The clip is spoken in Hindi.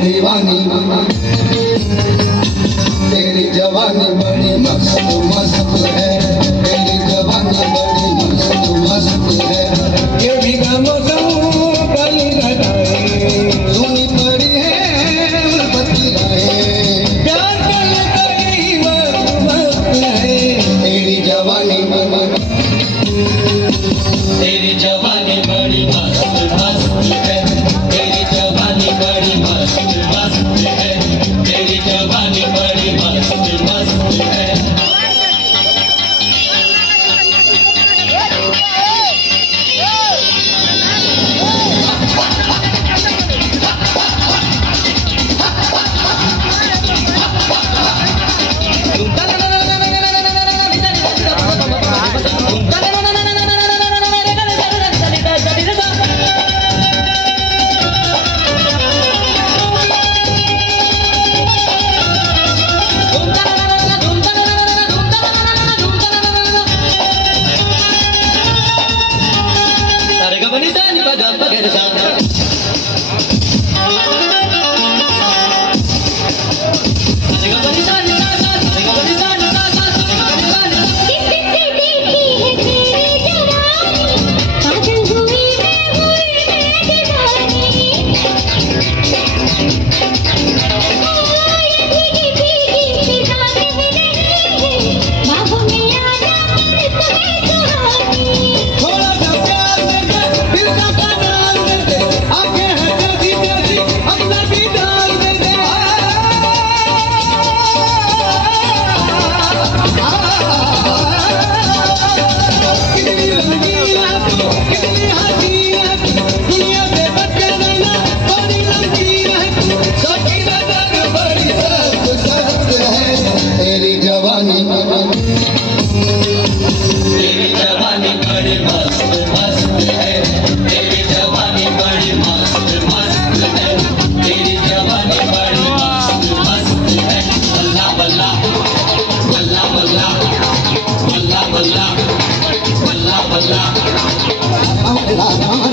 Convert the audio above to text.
दीवानी तेरी जवानी बड़ी मस्त मस्त है, तेरी जवानी बड़ी मस्त मस्त है। ये भी मौसम कल घटाए सुनी पड़ी है बत्ती राहें, प्यार कल करी मस्त मस्त है। तेरी जवानी बड़ी मस्त मस्त है, तेरी जवानी बड़ी मस्त मस्त है, तेरी जवानी बड़ी मस्त मस्त है। Allah